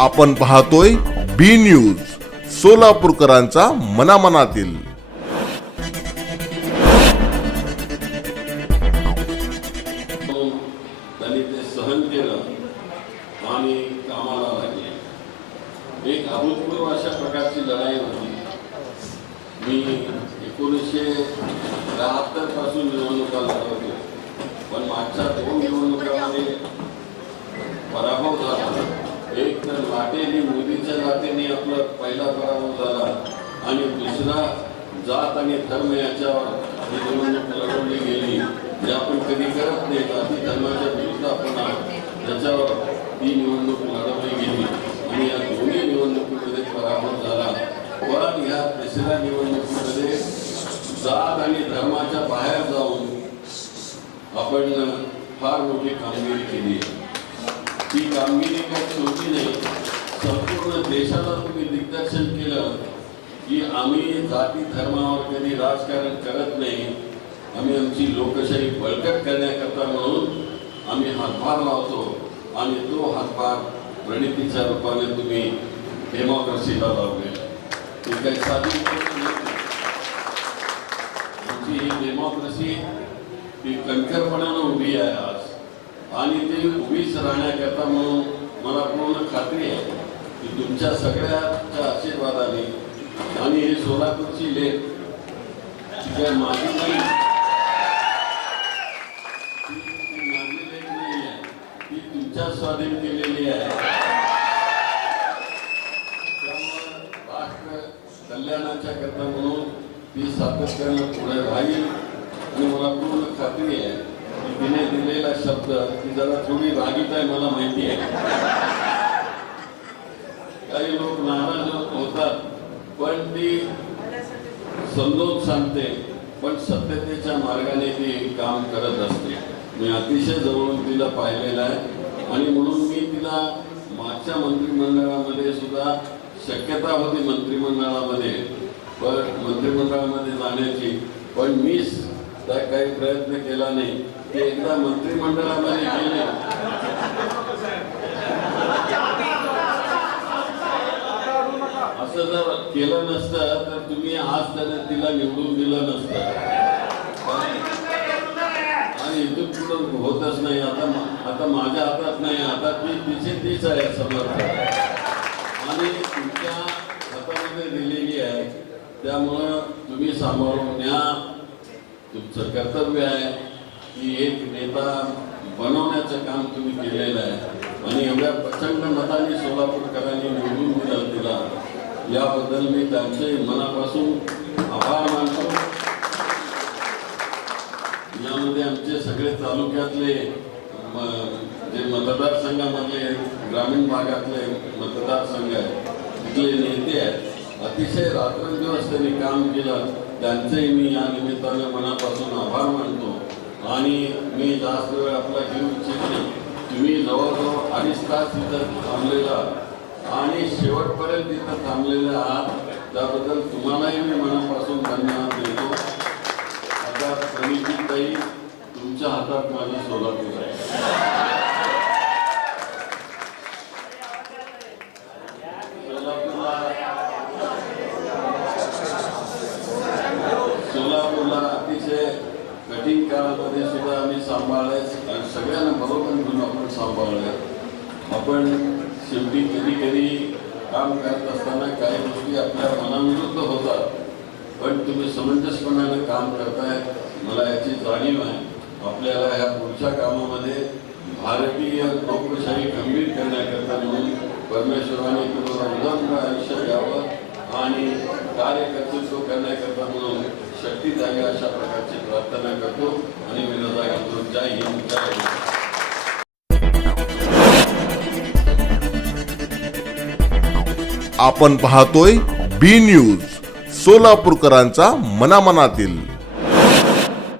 आपण पाहतोय बी न्यूज सोलापूरकरांचा मनामनातील. त्यांनी ते सहन केलं आणि कामाला लागले. एक अभूतपूर्व अशा प्रकारची लढाई होती. मी एकोणीसशे त्र्याहत्तरपासून निवडणुका लढत पण मागच्या दोन निवडणुकांमध्ये पराभव झाला तर तर लाटेने मोदीच्या लाटेने आपला पहिला पराभव झाला. आणि दुसरा जात आणि धर्म याच्यावर निवडणूक लढवली गेली. जे आपण कधी करत नाही जाती धर्माच्या विरुद्ध आपण त्याच्यावर ही निवडणूक लढवली गेली. आणि या दोन्ही निवडणुकीमध्ये पराभव झाला. पण या तिसऱ्या निवडणुकीमध्ये जात आणि धर्माच्या बाहेर जाऊन आपण फार मोठी कामगिरी केली. ही कामगिरी काही छोटी नाही संपूर्ण देशाला तुम्ही दिग्दर्शन केलं. की आम्ही जाती धर्मावर कधी राजकारण करत नाही आम्ही आमची लोकशाही बळकट करण्याकरता म्हणून आम्ही हातभार लावतो आणि तो हातभार प्रणितीच्या रूपाने तुम्ही डेमोक्रेसीला लावले. ती काही साधी आमची ही डेमोक्रेसी ही कणखरपणानं उभी आहे आज. आणि ते उभीच राहण्याकरता म्हणून मला पूर्ण खात्री आहे की तुमच्या सगळ्याच्या आशीर्वादाने आणि हे सोलापूरची लेख तिच्या माझी नाही माझी लेख नाही आहे ती तुमच्या स्वाधीन केलेली आहे. कल्याणाच्या करता म्हणून ती सातत्यानं पुढे राहील आणि मला पूर्ण खात्री आहे तिने दिलेला शब्द ती जरा थोडी रागीत आहे मला माहिती आहे. काही लोक नाराज होतात पण ती समजून सांगते पण सत्यतेच्या मार्गाने ती काम करत असते. मी अतिशय जवळून तिला पाहिलेलं आहे आणि म्हणून मी तिला मागच्या मंत्रिमंडळामध्ये सुद्धा शक्यता होती मंत्रिमंडळामध्ये पण मंत्रिमंडळामध्ये जाण्याची. पण मीच त्या काही प्रयत्न केला नाही. ते एकदा मंत्रिमंडळामध्ये गेले. असं जर केलं नसतं तर तुम्ही आज त्याने तिला निवडून दिलं नसतं. आणि इथून पुढं होतच नाही. आता आता माझ्या हातात नाही. आता ती तिची तीच आहे समर्थ आणि तुमच्या हातामध्ये दिलेली आहे. त्यामुळं तुम्ही सांभाळून या तुमचं कर्तव्य आहे. की एक नेता बनवण्याचं काम तुम्ही केलेलं आहे. आणि एवढ्या प्रचंड मताने सोलापूरकरांनी निवडून दिला तिला याबद्दल मी त्यांचे मनापासून आभार मानतो. यामध्ये आमचे सगळे तालुक्यातले जे मतदारसंघामधले ग्रामीण भागातले मतदारसंघ आहेत तिथले नेते आहेत. अतिशय रात्रंदिवस त्यांनी काम केलं. त्यांचेही मी या निमित्तानं मनापासून आभार मानतो. आणि मी जास्त वेळ आपला घेऊ इच्छितो. तुम्ही जवळजवळ अडीच तास तिथं थांबलेला आणि शेवटपर्यंत तिथं थांबलेले आहात. त्याबद्दल तुम्हालाही मी मनापासून धन्यवाद देतो. आता प्रणितीताई तुमच्या हातात माझी सोलापूर आहे सोलापूरला सोलापूरला अतिशय कठीण काळामध्ये सुद्धा आम्ही सांभाळलंय आणि सगळ्यांना बरोबर घेऊन आपण सांभाळलंय आपण शेवटी कधी कधी काम करत असताना काही गोष्टी आपल्या मनाविरुद्ध होतात. पण तुम्ही समंजसपणाने काम करताय मला याची जाणीव आहे. आपल्याला ह्या पुढच्या कामामध्ये भारतीय लोकशाही गंभीर करण्याकरता म्हणून परमेश्वराने तुम्हाला उदंड आयुष्य द्यावं आणि कार्यकर्तृत्व करण्याकरता म्हणून शक्ती द्यावी अशा प्रकारे प्रार्थना करतो आणि विनोदा घेतो जय हिंद जय हिंद आपण पाहतोय बी न्यूज सोलापूरकरांचा मनामनातील.